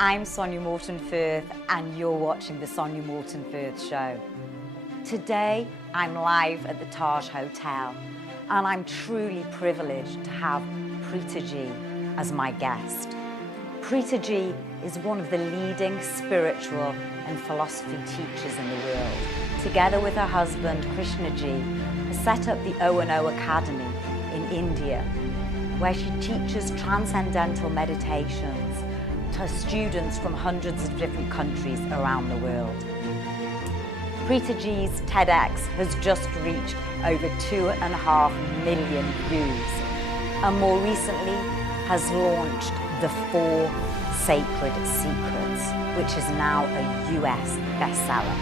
I'm Sonia Morton-Firth and you're watching the Sonia Morton-Firth Show. Today I'm live at the Taj Hotel and I'm truly privileged to have Preethaji as my guest. Preethaji is one of the leading spiritual and philosophy teachers in the world. Together with her husband Krishnaji, has set up the O&O Academy in India, where she teaches transcendental meditations to students from hundreds of different countries around the world. Preethaji's TEDx has just reached over 2.5 million views, and more recently has launched the 4 Sacred Secrets, which is now a US bestseller.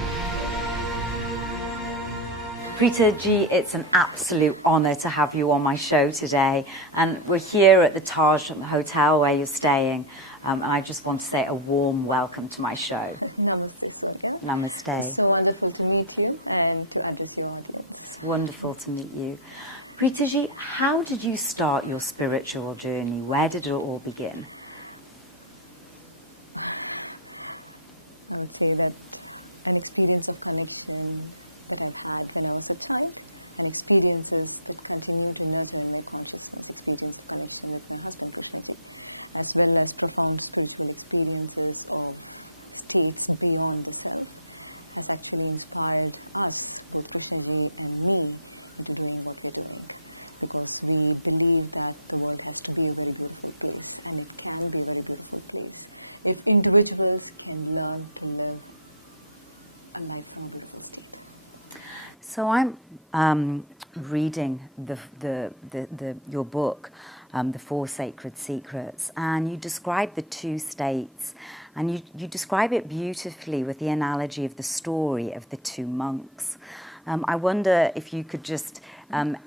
Preethaji, it's an absolute honour to have you on my show today, and we're here at the Taj Hotel where you're staying, and I just want to say a warm welcome to my show. Namaste, Sonia. Namaste. It's so wonderful to meet you and to address your audience. It's wonderful to meet you. Preethaji, how did you start your spiritual journey? Where did it all begin? I would say that an experience of connection that I've had when I was a child, and experiences that continue to nurture in my consciousness, experience of connection with my husband Krishnaji, as well as profound spiritual experiences of states beyond the self, has actually inspired us, both Krishnaji and me, into doing what we're doing. Because we believe that the world has to be a very beautiful place, and it can be a very beautiful place if individuals can learn to live a life from a beautiful state. So I'm reading your book, The 4 Sacred Secrets, and you describe the 2 states, and you describe it beautifully with the analogy of the story of the 2 monks. I wonder if you could just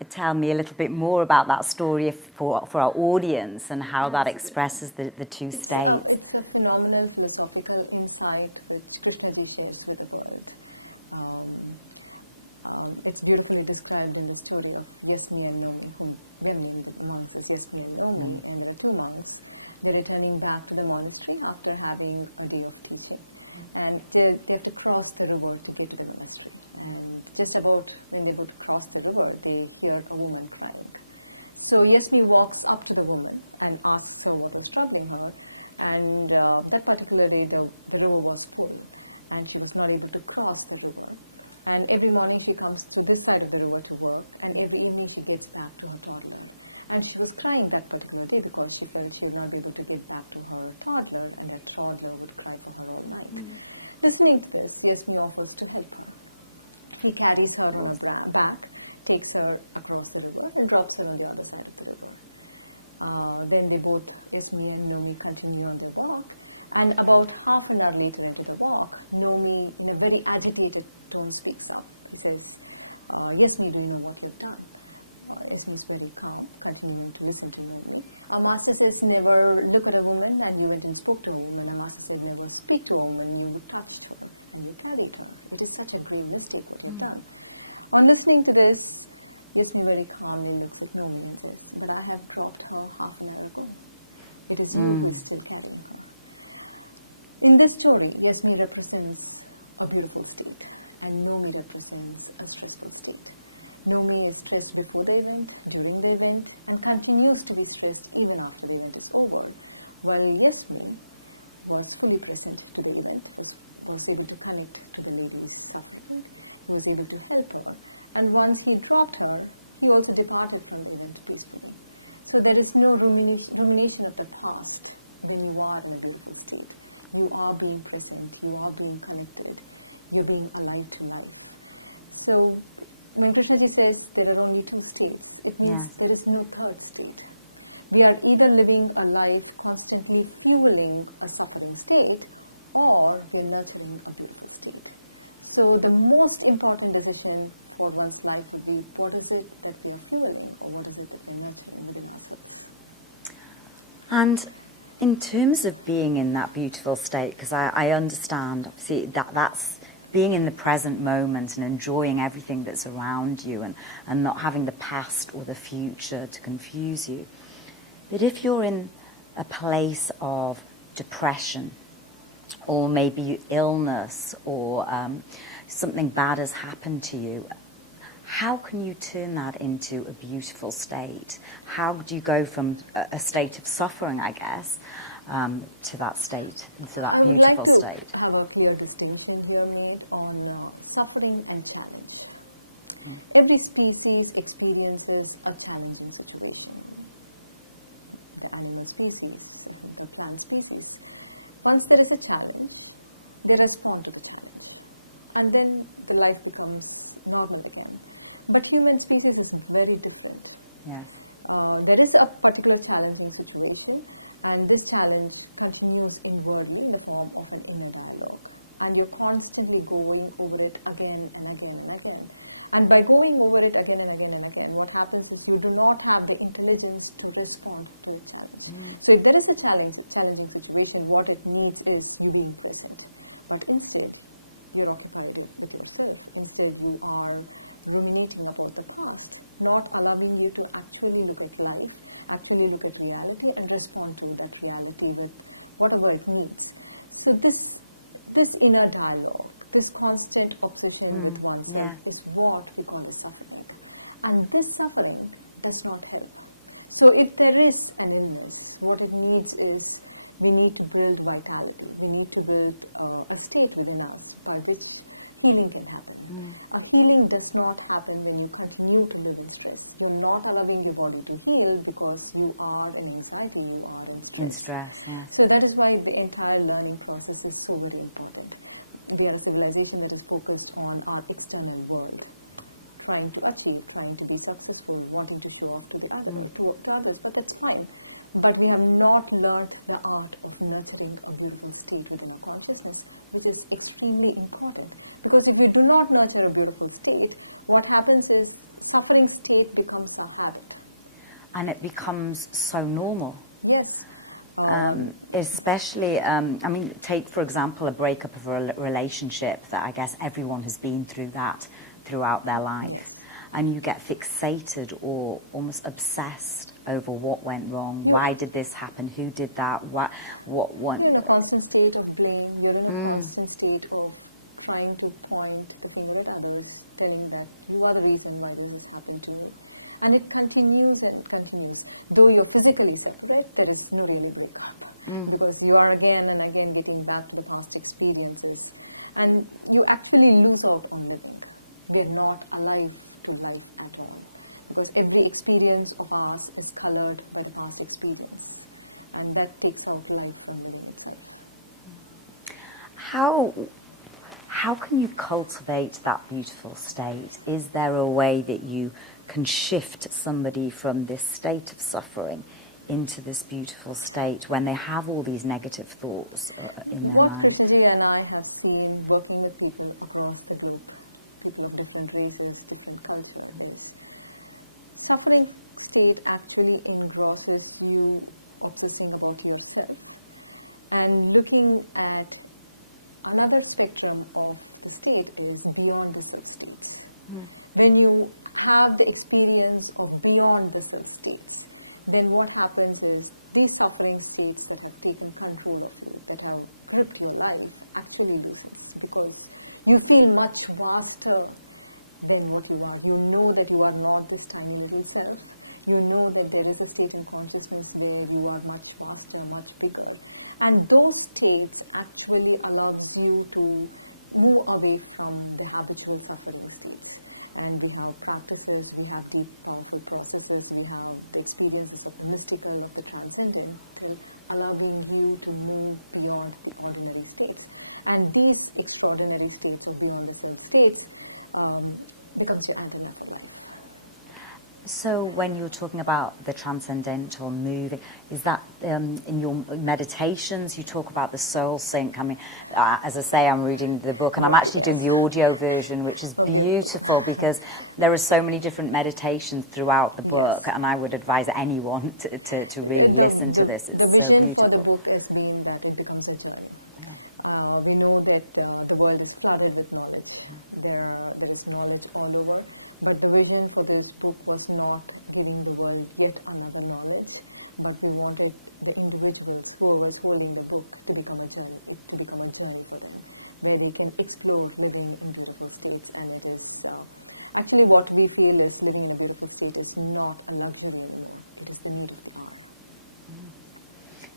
tell me a little bit more about that story for our audience and how that expresses the 2 states. It's a phenomenal philosophical insight which Krishnaji shares with the world. It's beautifully described in the story of Yes, Me and No Me, whom we have named the monks as Yes, Me and No Me, and there are 2 monks. They're returning back to the monastery after having a day of teaching. And they have to cross the river to get to the monastery. And just about when they're about to cross the river, they hear a woman crying. So Yes, Me walks up to the woman and asks her what was troubling her. And that particular day, the river was full, and she was not able to cross the river. And every morning she comes to this side of the river to work, and every evening she gets back to her toddler. And she was crying that particular day because she felt she would not be able to get back to her toddler, and her toddler would cry for her all night. Listening to this, Yes, Me offers to help her. He carries her on a back, takes her across the river, and drops her on the other side of the river. Then they both, Yes, Me and No Me, continue on their walk. And about half an hour later into the walk, No Me, in a very agitated tone, speaks up. He says, Yes, Me, do you know what you've done? Yes, Me is very calm, continuing to listen to No Me. Our master says, never look at a woman, and you went and spoke to a woman. Our master said, never speak to a woman, you touched her and you carried her. It is such a grave mistake what you've done. On listening to this, Yes, Me very calmly looks at No Me and says, but I have dropped her half an hour ago. It is you who is still carrying her. In this story, Yes, Me represents a beautiful state, and No Me represents a stressful state. No Me is stressed before the event, during the event, and continues to be stressed even after the event is over, while Yes, Me was fully present to the event, was able to connect to the lady's suffering. He was able to help her, and once he dropped her, he also departed from the event peacefully. So there is no rumination of the past when you are in a beautiful state. You are being present, you are being connected, you're being alive to life. So when Krishnaji says there are only 2 states, it means there is no third state. We are either living a life constantly fueling a suffering state, or we are nurturing a beautiful state. So the most important decision for one's life would be, what is it that we are fueling, or what is it that we are nurturing within ourselves? And in terms of being in that beautiful state, because I understand, obviously, that's being in the present moment and enjoying everything that's around you, and not having the past or the future to confuse you. But if you're in a place of depression or maybe illness, or something bad has happened to you, how can you turn that into a beautiful state? How do you go from a state of suffering, I guess, to that state? To that I would like to state? have a clear distinction here made on suffering and challenge. Every species experiences a challenging situation. The animal species, the plant species. Once there is a challenge, they respond to the challenge. And then the life becomes normal again. But human species is very different. Yes. There is a particular challenging situation, and this challenge continues inwardly in the form of an inner dialogue. And you're constantly going over it again and again and again. And by going over it again and again and again, what happens is you do not have the intelligence to respond to the challenge. So if there is a challenging situation, what it needs is you being present. But instead, you're occupied with yourself. Instead, you are ruminating about the past, not allowing you to actually look at life, actually look at reality and respond to that reality with whatever it needs. So this inner dialogue, this constant obsession with oneself is what we call as suffering. And this suffering does not help. So if there is an illness, what it needs is we need to build vitality. We need to build a state within us by which healing can happen. A healing does not happen when you continue to live in stress. You're not allowing your body to heal because you are in anxiety, you are in stress. Yes. So that is why the entire learning process is so very important. We are a civilization that is focused on our external world, trying to achieve, trying to be successful, wanting to show off to the other, to others, but that's fine. But we have not learned the art of nurturing a beautiful state within our consciousness, which is extremely important. Because if you do not nurture a beautiful state, what happens is suffering state becomes a habit. And it becomes so normal. Yes. Especially, take, for example, a breakup of a relationship that I guess everyone has been through that throughout their life. Yes. And you get fixated or almost obsessed over what went wrong, why did this happen, who did that, what. You're in a constant state of blame, you're in a constant state of trying to point the finger at others, telling that you are the reason why this has happened to me. And it continues and continues. Though you're physically separate, there is no really breakup because you are again and again getting back to the past experiences. And you actually lose out on living. We are not alive to life at all because every experience of ours is colored by the past experience. And that takes out life from living itself. How can you cultivate that beautiful state? Is there a way that you can shift somebody from this state of suffering into this beautiful state when they have all these negative thoughts in their What mind? Krishnaji and I have seen working with people across the globe, people of different races, different culture, is suffering state actually engrosses you obsessing about yourself and looking at another spectrum of the state is beyond the self states. When you have the experience of beyond the self states, then what happens is these suffering states that have taken control of you, that have gripped your life, actually loosens because you feel much vaster than what you are. You know that you are not this tiny little self. You know that there is a state in consciousness where you are much vaster, much bigger. And those states actually allows you to move away from the habitual suffering states. And we have practices, we have deep, powerful processes, we have the experiences of the mystical, of the transcendental, allowing you to move beyond the ordinary states. And these extraordinary states or beyond the self states becomes your antenna for life. So when you're talking about the transcendental moving, is that in your meditations you talk about the soul sync? I mean, as I say, I'm reading the book and I'm actually doing the audio version, which is beautiful because there are so many different meditations throughout the book, and I would advise anyone to really listen to this. It's the vision for the book has been that it becomes a journey. We know that the world is flooded with knowledge. There is knowledge all over, but the vision for this book was not giving the world yet another knowledge, but we wanted the individuals who was holding the book to become a journey, it to become a journey for them, where they can explore living in beautiful states. And it is actually what we feel is living in a beautiful state is not a luxury anymore. It is the need of the hour.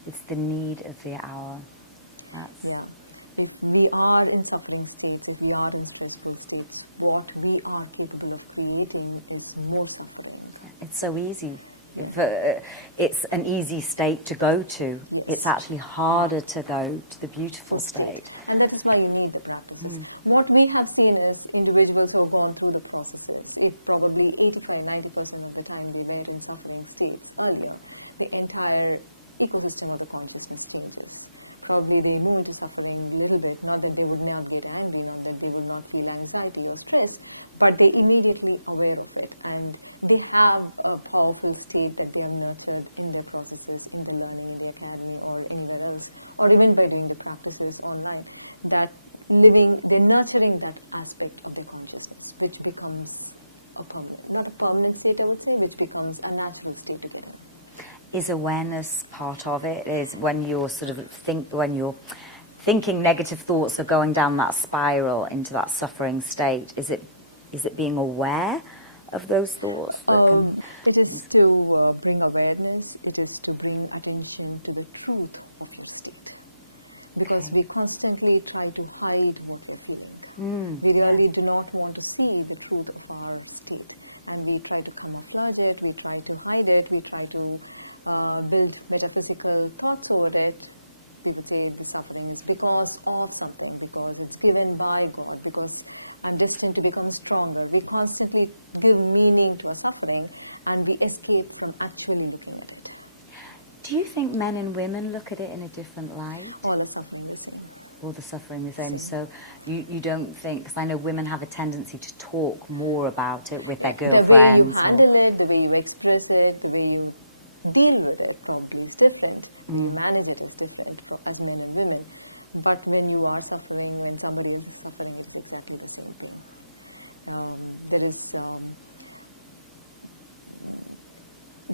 It's the need of the hour. Yeah. If we are in suffering states, if we are in stressful states, what we are capable of creating is more suffering. It's so easy. Yeah. It's an easy state to go to. Yes. It's actually harder to go to the beautiful state. And that is why you need the practices. What we have seen is individuals who have gone through the processes, if probably 85-90% of the time they were in suffering states earlier, the entire ecosystem of the consciousness changes. Probably they move into suffering a little bit, not that they would not get angry, not that they would not feel anxiety or stress, but they immediately aware of it, and they have a powerful state that they have nurtured in their processes, in the learning, in the academy or anywhere else, or even by doing the practices online, that they're nurturing that aspect of their consciousness, which becomes a permanent, not a permanent state I would say, which becomes a natural state to get in. Is awareness part of it? Is when you're when you're thinking negative thoughts or going down that spiral into that suffering state? Is it being aware of those thoughts? It is to bring awareness. It is to bring attention to the truth of your state, because we constantly try to hide what we are feeling. We really do not want to see the truth of our state, and we try to camouflage it. We try to hide it. We try to build metaphysical thoughts over it. We would say the suffering is because of something, because it's given by God, because I'm destined to become stronger. We constantly give meaning to our suffering, and we escape from actually looking at it. Do you think men and women look at it in a different light? All are suffering the same. All the suffering the same. So you don't think, because I know women have a tendency to talk more about it with their girlfriends. The way you handle it, the way you express it, the way you deal with it probably is different. The way you manage it is different as men and women. But when you are suffering, when somebody else is suffering, it is exactly the same thing. There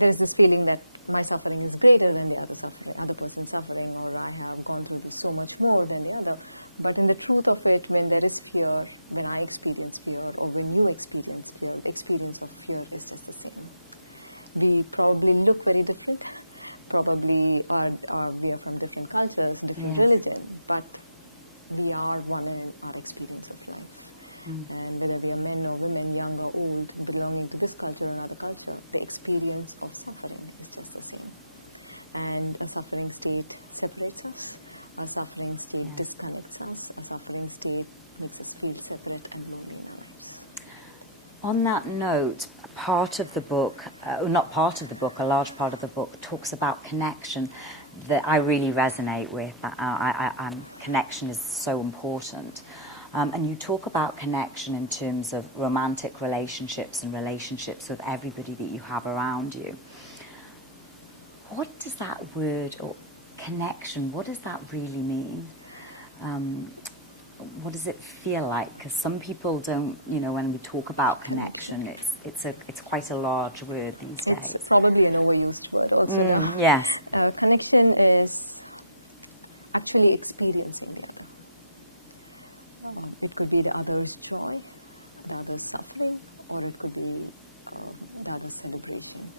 is this feeling that my suffering is greater than the other person's suffering, or I have gone through this so much more than the other. But in the truth of it, when there is fear, when I experience fear, or when you experience fear, the experience of fear is just the same. We probably look very different, probably we are from different cultures, different religion, but we are one in our experience of life. And whether we are men or women, young or old, belonging to this culture or another culture, the experience of suffering is just the same. And a suffering state separates us, a suffering state disconnects us, a suffering state makes us feel separate and lonely in our lives. On that note, part of the book, not part of the book, a large part of the book talks about connection that I really resonate with. Connection is so important. And you talk about connection in terms of romantic relationships and relationships with everybody that you have around you. What does that word, or connection, what does that really mean? What does it feel like? Because some people don't, when we talk about connection, it's quite a large word these days. It's probably an overused word also now. Yes. Connection is actually experiencing the other. It could be the other's joy, the other's suffering, or it could be the other's celebration.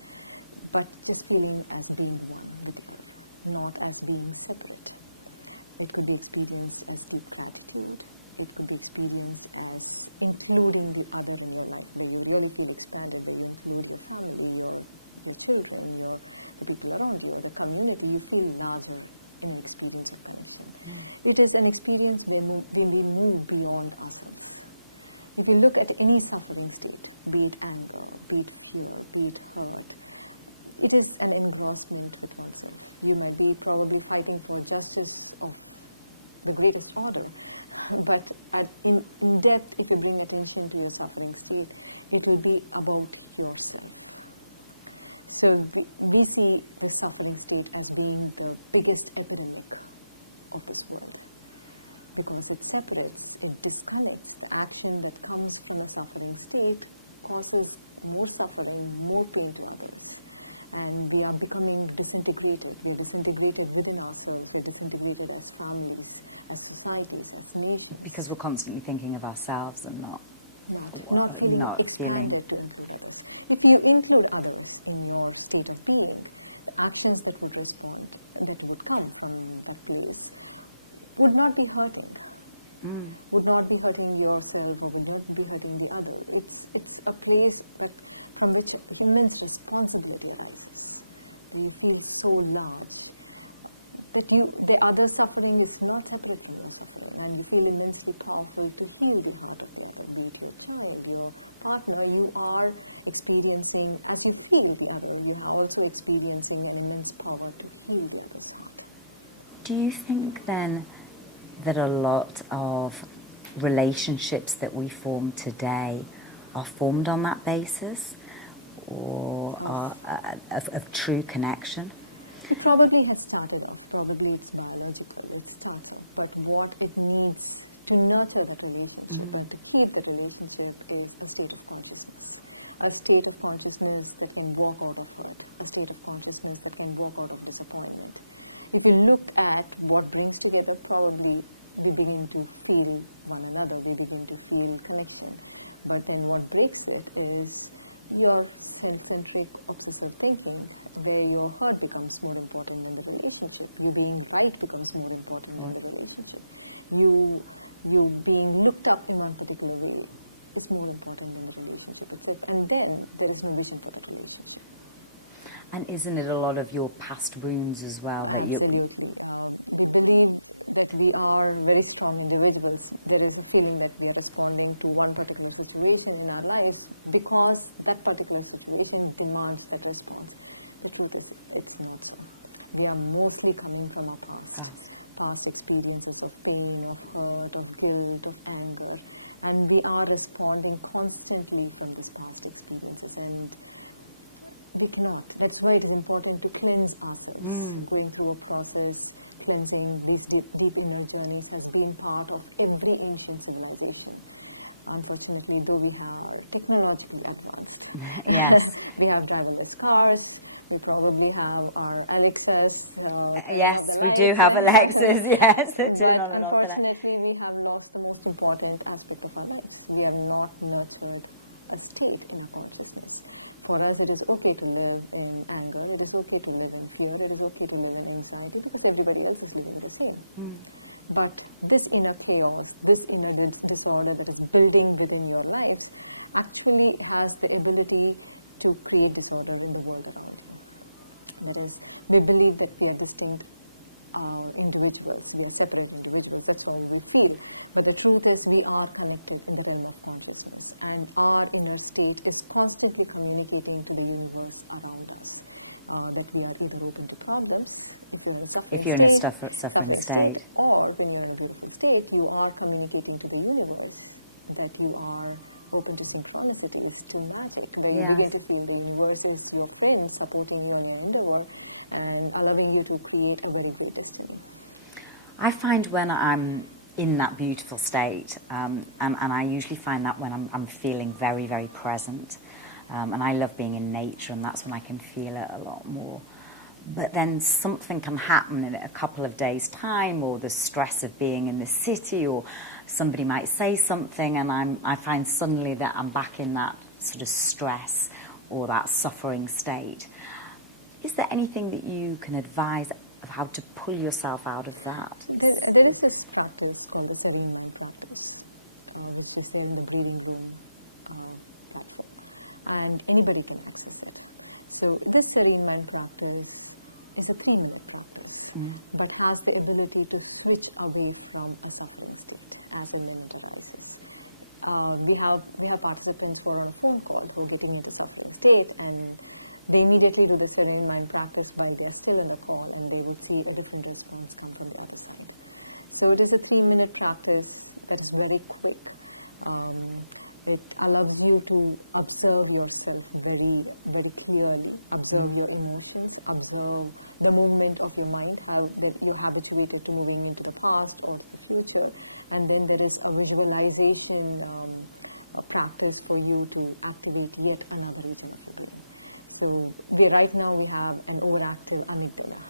But just feeling as being one with the other, not as being separate. It could be experienced as deep gratitude. It could be experienced as including the other in your life, where you really feel expanded, where you include your family, your children, the people around you, or the community. You feel larger in an experience of connection. It is an experience where we move beyond ourselves. If you look at any suffering state, be it anger, be it fear, be it hurt, it is an engrossment with oneself. You might be probably fighting for justice of the greatest order, but in depth, if you bring attention to your suffering state, it will be about yourself. So we see the suffering state as being the biggest epidemic of this world, because it separates, it disconnects. The action that comes from a suffering state causes more suffering, more pain to others. And we are becoming disintegrated. We are disintegrated within ourselves. We are disintegrated as families, as societies, as nations. Because we're constantly thinking of ourselves and not feeling expanded to include others. If you include others in your state of being, the actions that would respond, that would come from that place, would not be hurting. Would not be hurting yourself or would not be hurting the other. It's a place from which immense responsibility arises, where you feel so large that the other suffering is not separate from your suffering, and you feel immensely powerful to heal the heart of the other, be it your child, your partner. You are experiencing, as you feel the other, you are also experiencing an immense power to heal the other's heart. Do you think then that a lot of relationships that we form today are formed on that basis, or of true connection? It probably has started off, probably it's biological, it starts off, but what it needs to nurture that relationship and to keep that relationship is a state of consciousness. A state of consciousness that can walk out of hurt, a state of consciousness that can walk out of disappointment. If you look at what brings together, probably we begin to feel one another, we begin to feel connection. But then what breaks it is your self-centric obsessive thinking, where your hurt becomes more important than the relationship. You being right becomes more important than the relationship. You being looked up in one particular way is more important than the relationship itself. And then there is no vision for that relationship. And isn't it a lot of your past wounds as well? Absolutely. We believe that we are very strong individuals. There is a feeling that we are responding to one particular situation in our lives because that particular situation demands that response. The truth is, it's not so. We are mostly coming from our past. Yes. Past experiences of pain, of hurt, of guilt, of anger. And we are responding constantly from these past experiences. And we cannot. That's why it is important to cleanse ourselves. Going through a process, cleansing these deep inner journeys has been part of every ancient civilization. Unfortunately, though we are technologically advanced, yes. We have driverless cars, we probably have our Alexas turning off the lights. Yes, we do have Alexas, yes. But unfortunately, we have lost the most important aspect of our lives. We have not nurtured a state in our consciousness. For us, it is okay to live in anger, it is okay to live in fear, it is okay to live in anxiety because everybody else is living the same. But this inner chaos, this inner disorder that is building within your lives actually has the ability to create disorder in the world around you. That is, we believe that we are distinct individuals, we are separate individuals, that's how we feel. But the truth is we are connected in the realm of consciousness, and our inner state is constantly communicating to the universe around us. That we are either open to problems, if you're in a suffering state, or when you're in a beautiful state, you are communicating to the universe that you are open to synchronicities, to magic, where you begin to feel the universe is your friend, supporting you on your endeavor and allowing you to create a very great destiny. I find when I'm in that beautiful state, and I usually find that when I'm feeling very, very present, and I love being in nature, and that's when I can feel it a lot more. But then something can happen in a couple of days' time, or the stress of being in the city, or somebody might say something, and I find suddenly that I'm back in that sort of stress or that suffering state. Is there anything that you can advise of how to pull yourself out of that? There is this practice called the Serene Mind practice, which is there in the Breathing Room platform. And anybody can access it. So this Serene Mind practice is a 3-minute practice, but has the ability to switch away from a suffering state as and when it arises. We have participants who are on a phone call who are getting into suffering state, and they immediately do the Serene Mind practice while they are still on the call, and they would see a different response come from the other side. So it is a 3-minute practice that is very quick. It allows you to observe yourself very, very clearly, observe your emotions, observe the movement of your mind, how that you're habituated to moving into the past or the future. And then there is a visualization a practice for you to activate yet another region of your brain. So right now we have an overactive amygdala.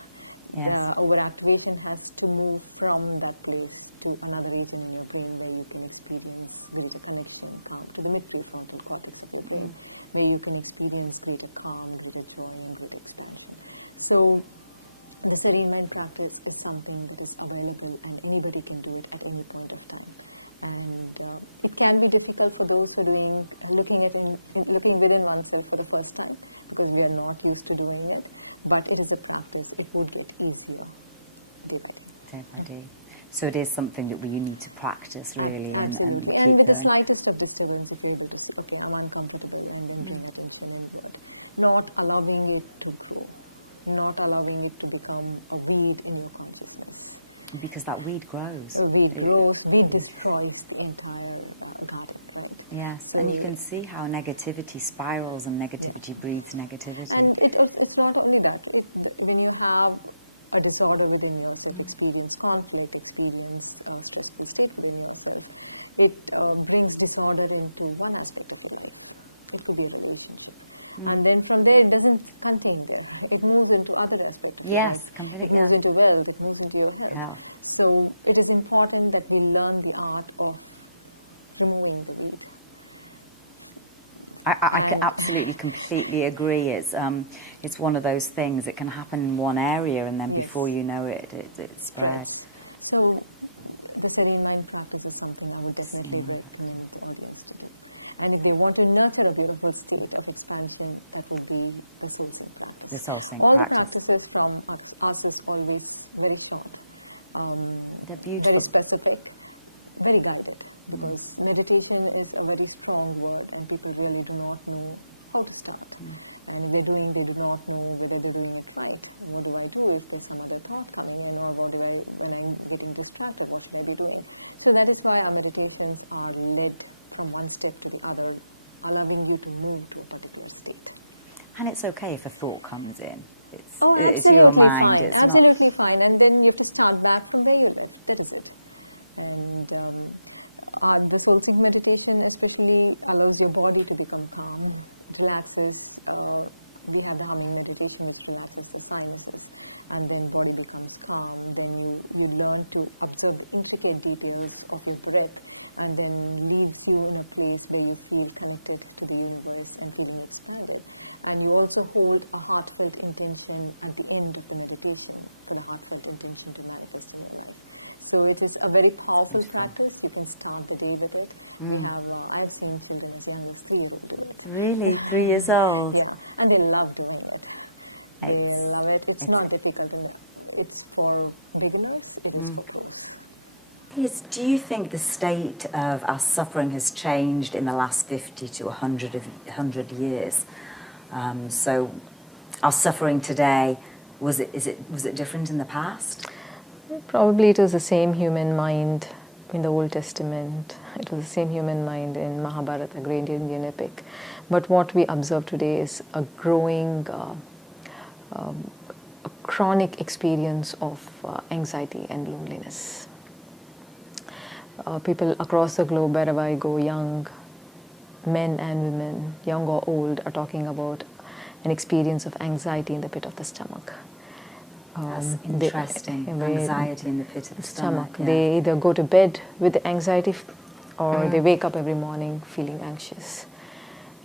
Yes. The overactivation has to move from that place to another region in your brain where you can experience greater connection, calm, to the mid-prefrontal cortex of your brain, where you can experience greater calm, greater joy, and greater expansion. So the serene mind practice is something that is available, and anybody can do it at any point of time. And it can be difficult for those who are looking within oneself for the first time, because we are not used to doing it. But it is a practice. It would get easier day by day. Day by day. So it is something that we need to practice, really. Absolutely. And with the slightest of disturbance, if you're able to see, okay, I'm uncomfortable, and then bring attention inward. Not allowing it to grow. Not allowing it to become a weed in your consciousness. Because that weed grows. Weed destroys the entire garden, right? Yes, so and you can see how negativity spirals and negativity breeds negativity. And it's not only that. When you have a disorder within yourself, experience conflict, experience a stressful state within yourself, it brings disorder into one aspect of your life. It could be a relationship. And then from there, it doesn't contain there. It moves into other aspects of your life. It moves into wealth. It moves into your health. Yeah. So it is important that we learn the art of removing the weed. I can absolutely, completely agree. It's one of those things. It can happen in one area, and then before you know it, it spreads. So the serene mind practice is something I would definitely recommend the audience to do. And if they want to nurture a beautiful state of expansion, that would be the soul sync practice. The practices from us is always very short, very specific, very guided, because meditation is a very strong word, and people really do not know how to start. And if they do not know whether they're doing it right. What do I do if there's some other thought coming in, or when I'm getting distracted, what should I be doing? So that is why our meditations are led from one step to the other, allowing you to move to a particular state. And it's okay if a thought comes in. Absolutely fine. Absolutely fine. And then you have to start back from where you left. That is it. And the soul sync meditation especially allows your body to become calm. It relaxes. We have the humming meditation, which relaxes the sinuses, and then body becomes calm. Then you learn to observe the intricate details of your breath, and then leaves you in a place where you feel connected to the universe and feeling expanded. And you also hold a heartfelt intention at the end of the meditation for the heartfelt intention to manifest in your life. So it is a very powerful practice. You can start the day with it. We have I have seen children as young as 3-year-old do it. Really? 3 years old? Yeah, and they love doing it. They love it. It's not difficult. It's for beginners. It is for pros. Yes. Do you think the state of our suffering has changed in the last 50 to 100 years? So our suffering today, was it different in the past? Probably it was the same human mind in the Old Testament. It was the same human mind in Mahabharata, a great Indian epic. But what we observe today is a growing, a chronic experience of anxiety and loneliness. People across the globe, wherever I go, young men and women, young or old, are talking about an experience of anxiety in the pit of the stomach. That's interesting. Anxiety in the pit of the stomach. Yeah. They either go to bed with anxiety, or they wake up every morning feeling anxious.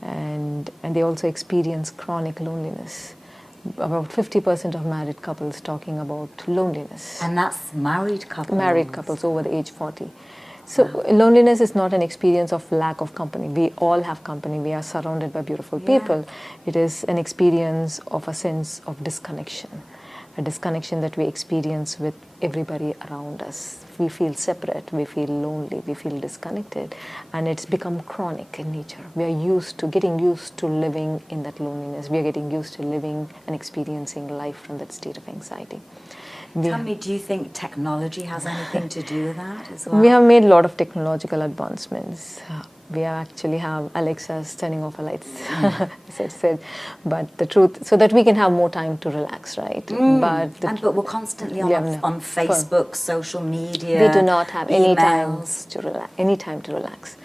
And they also experience chronic loneliness. About 50% of married couples talking about loneliness. And that's married couples? Married couples over the age 40. So loneliness is not an experience of lack of company. We all have company. We are surrounded by beautiful people. It is an experience of a sense of disconnection. A disconnection that we experience with everybody around us. We feel separate, we feel lonely, we feel disconnected, and it's become chronic in nature. We are getting used to living in that loneliness. We are getting used to living and experiencing life from that state of anxiety. Tell me, do you think technology has anything to do with that as well? We have made a lot of technological advancements. We actually have Alexa's turning off our lights, as I said. But the truth, so that we can have more time to relax, right? But we're constantly on Facebook, social media. We do not have any time emails. to relax.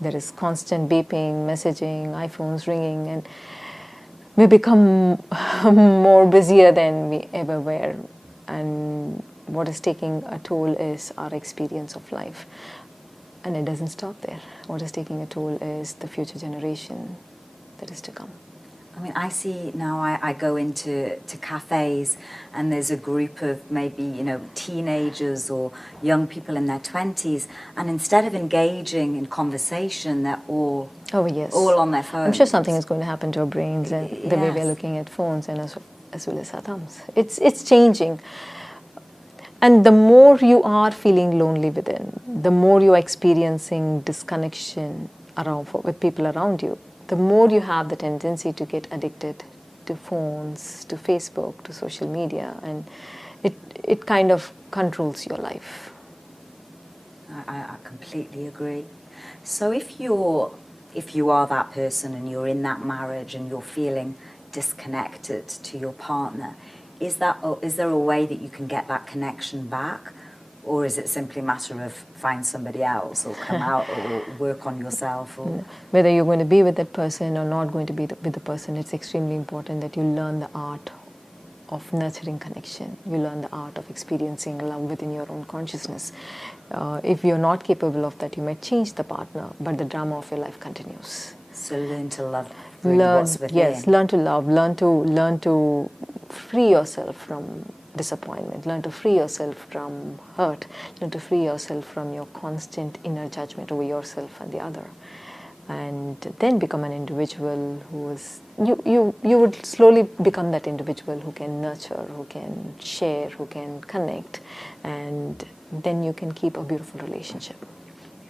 There is constant beeping, messaging, iPhones ringing, and we become more busier than we ever were. And what is taking a toll is our experience of life. And it doesn't stop there. What is taking a toll is the future generation that is to come. I mean, I see now, I go into cafes and there's a group of maybe, teenagers or young people in their 20s, and instead of engaging in conversation, they're all on their phones. I'm sure something is going to happen to our brains and the way we're looking at phones, and as well as our thumbs. It's changing. And the more you are feeling lonely within, the more you're experiencing disconnection with people around you, the more you have the tendency to get addicted to phones, to Facebook, to social media, and it kind of controls your life. I completely agree. So if you are that person and you're in that marriage and you're feeling disconnected to your partner, is there a way that you can get that connection back? Or is it simply a matter of find somebody else or come out or work on yourself? Or whether you're going to be with that person or not going to be with the person, it's extremely important that you learn the art of nurturing connection. You learn the art of experiencing love within your own consciousness. If you're not capable of that, you might change the partner, but the drama of your life continues. So learn to love what's within. Yes, learn to love, learn to free yourself from disappointment, learn to free yourself from hurt, learn to free yourself from your constant inner judgment over yourself and the other, and then become an individual who is, you would slowly become that individual who can nurture, who can share, who can connect, and then you can keep a beautiful relationship.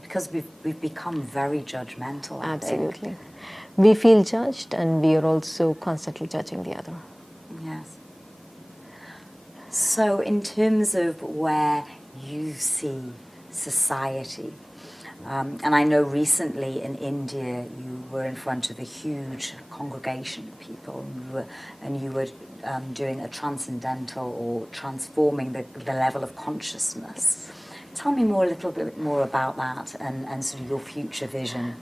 Because we've become very judgmental, I Absolutely. think. We feel judged, and we are also constantly judging the other. Yes. So in terms of where you see society, and I know recently in India you were in front of a huge congregation of people, and you were doing a transcendental or transforming the level of consciousness. Tell me a little bit more about that and sort of your future vision.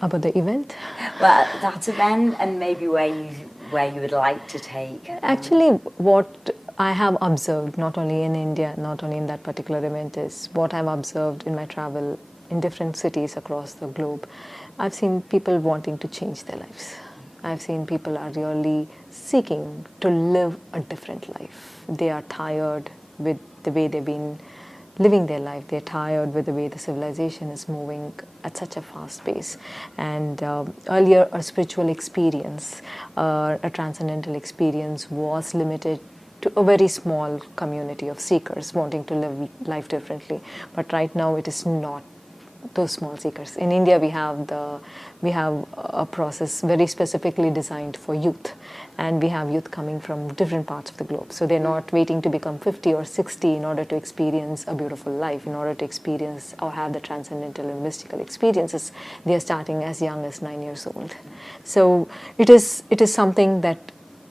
About the event? Well, that event and maybe where you would like to take. Actually, what I have observed, not only in India, not only in that particular event, is what I've observed in my travel in different cities across the globe. I've seen people wanting to change their lives. I've seen people are really seeking to live a different life. They are tired with the way they've been living their life. They're tired with the way the civilization is moving at such a fast pace. And earlier, a spiritual experience, a transcendental experience was limited to a very small community of seekers wanting to live life differently. But right now, it is not those small seekers. In India, we have a process very specifically designed for youth. And we have youth coming from different parts of the globe. So they're not waiting to become 50 or 60 in order to experience a beautiful life, in order to experience or have the transcendental and mystical experiences. They're starting as young as 9 years old. So it is something that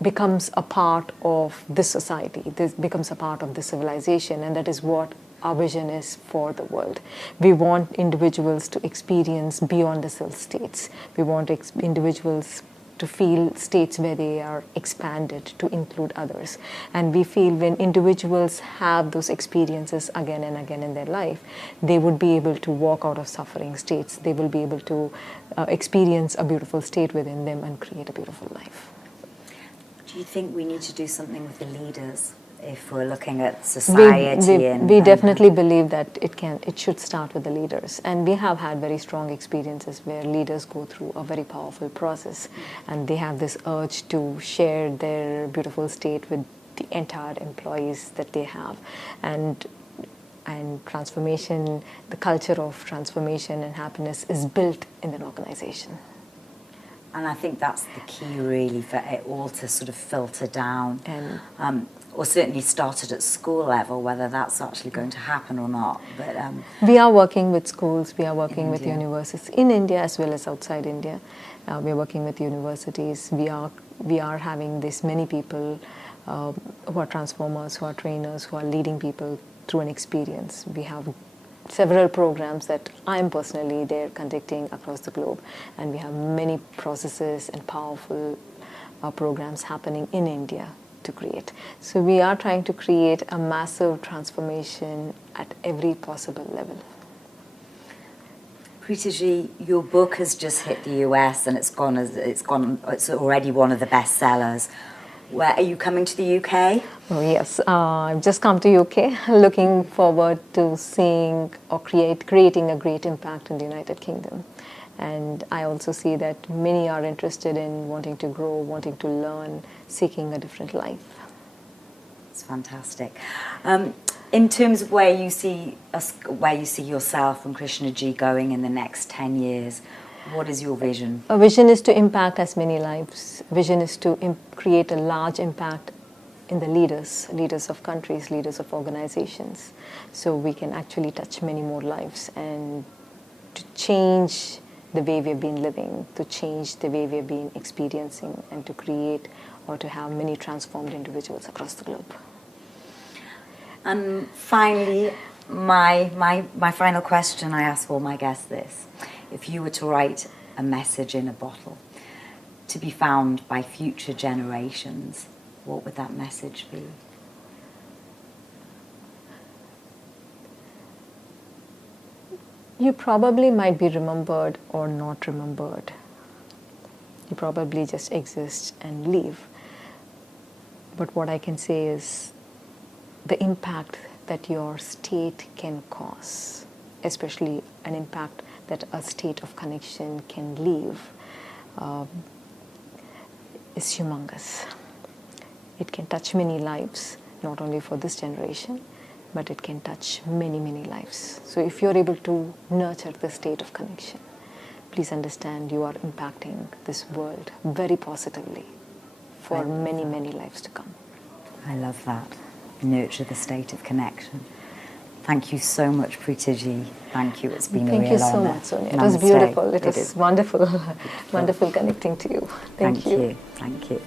becomes a part of this society. This becomes a part of this civilization, and that is what our vision is for the world. We want individuals to experience beyond the self states. We want individuals to feel states where they are expanded to include others. And we feel when individuals have those experiences again and again in their life, they would be able to walk out of suffering states. They will be able to experience a beautiful state within them and create a beautiful life. Do you think we need to do something with the leaders if we're looking at society? We definitely believe that it should start with the leaders. And we have had very strong experiences where leaders go through a very powerful process, and they have this urge to share their beautiful state with the entire employees that they have. And transformation, the culture of transformation and happiness is built in an organization. And I think that's the key, really, for it all to sort of filter down. And or certainly started at school level, whether that's actually going to happen or not. But we are working with schools, we are working with India. universities in India as well as outside India. We are working with universities. We are having this many people who are transformers, who are trainers, who are leading people through an experience. We have several programs that I am personally there conducting across the globe, and we have many processes and powerful programs happening in India to create. So we are trying to create a massive transformation at every possible level. Preethaji, your book has just hit the US and it's already one of the best sellers. Where are you coming to the UK? Oh, yes, I've just come to UK, looking forward to seeing or creating a great impact in the United Kingdom. And I also see that many are interested in wanting to grow, wanting to learn, seeking a different life. It's fantastic. In terms of where you see yourself and Krishnaji going in the next 10 years, what is your vision? A vision is to impact as many lives. A vision is to create a large impact in the leaders of countries, leaders of organizations, so we can actually touch many more lives and to change the way we've been living, to change the way we've been experiencing, and to create or to have many transformed individuals across the globe. And finally, my final question I ask all my guests this. If you were to write a message in a bottle to be found by future generations, what would that message be? You probably might be remembered or not remembered. You probably just exist and leave. But what I can say is the impact that your state can cause, especially an impact that a state of connection can leave, is humongous. It can touch many lives, not only for this generation, but it can touch many, many lives. So if you're able to nurture the state of connection, please understand you are impacting this world very positively for many, many lives to come. I love that. Nurture the state of connection. Thank you so much, Preethaji. Thank you. It's been a real honor. Thank you so much, Sonia. It was beautiful. It was wonderful. Wonderful connecting to you. Thank you. Thank you.